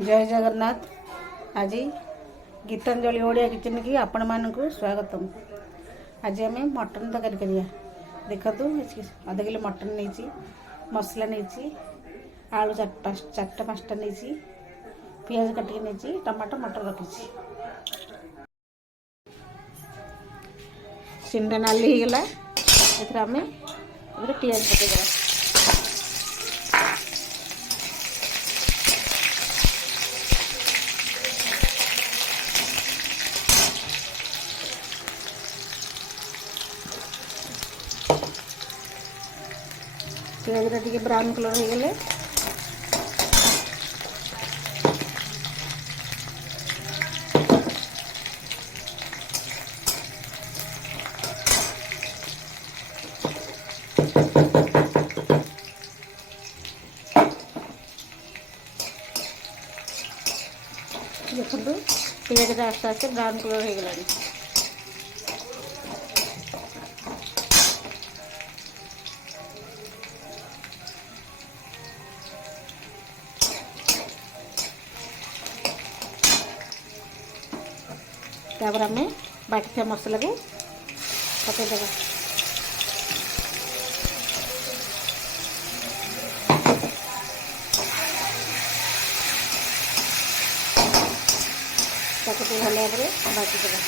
जय जगन्नाथ। आज गीतांजलि ओडिया किचन की आपण मानक स्वागतम। आज आम मटन तरकारी करिया। देखो आधा किलो मटन नहीं, मसला नहीं, आलू चारटा पाँचटा नहीं, पियाज काटिक नहीं, टमाटो मटर रखी। सिंडा नाली होगला आम पियाज पकईदा। पियाज टी ब्राउन कलर हो गले देखो पियाज आस्ते आस्ते ब्राउन कलर हो गलानी। तापर आम बाकी मसला को पकईदेवा। भल भाव बाटिदेवा।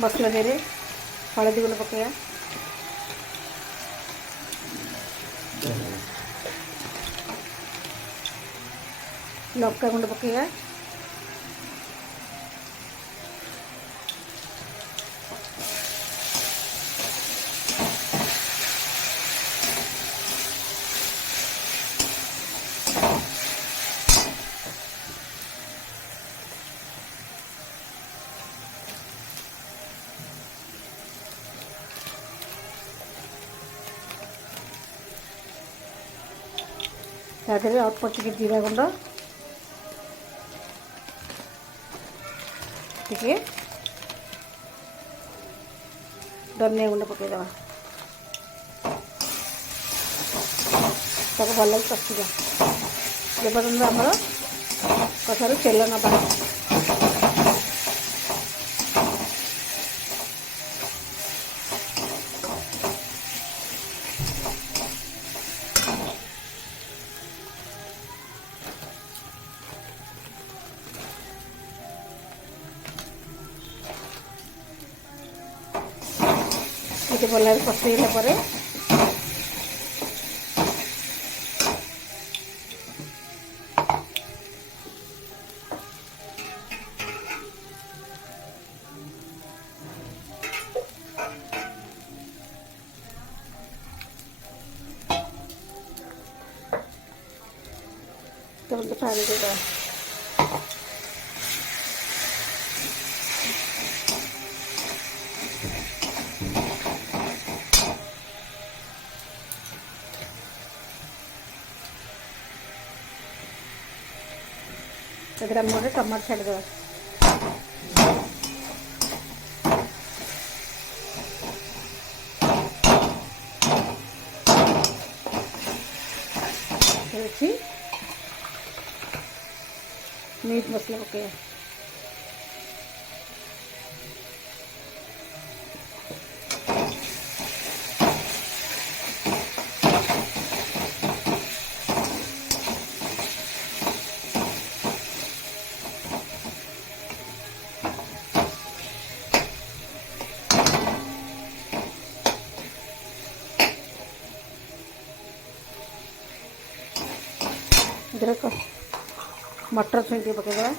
मसला देरे हलदी गुंड पकड़ा, लंका गुंड पकड़ा, तादेह अल्प टिके जीरा गुंड, टिके धनिया गुंड पकईदेवा। ताको भल कषिदा जेपर्यंत आमर कषारू तेल न बाहर। ये भल भाव कषेला तो पानी देगा। टमाटर छाड़देवा। मीट मसला पकड़ा, इधर मटर छुई पकईदेवा।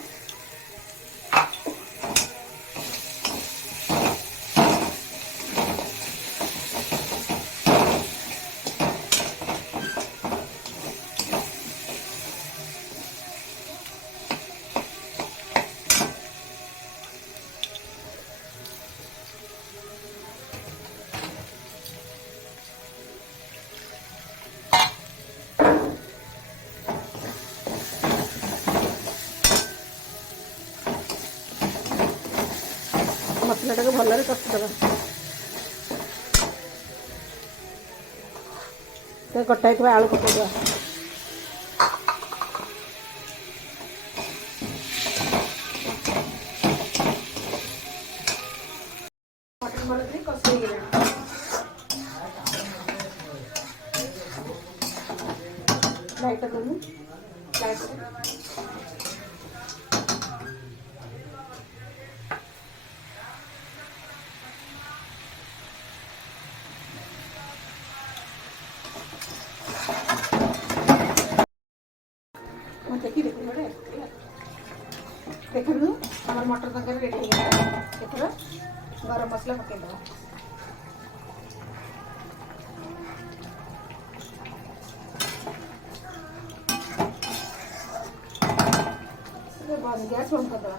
ମସଲାଟାକୁ ଭଲରେ କଷିଦେବା। କଟା ହେଇଥିବା ଆଳୁ ପକାଇଦେବା। ମଟନ ଭଲ ଦେଇ କଷି ହେଇଗଲାଣି। ଲାଇଟ୍ଟା ଦେବୁ। देखी देखो बड़े देखो हमारे मटर तरकारी रेडी हो गया। एथर गरम मसला पकेइदेवा। गैस बंद कर देवा।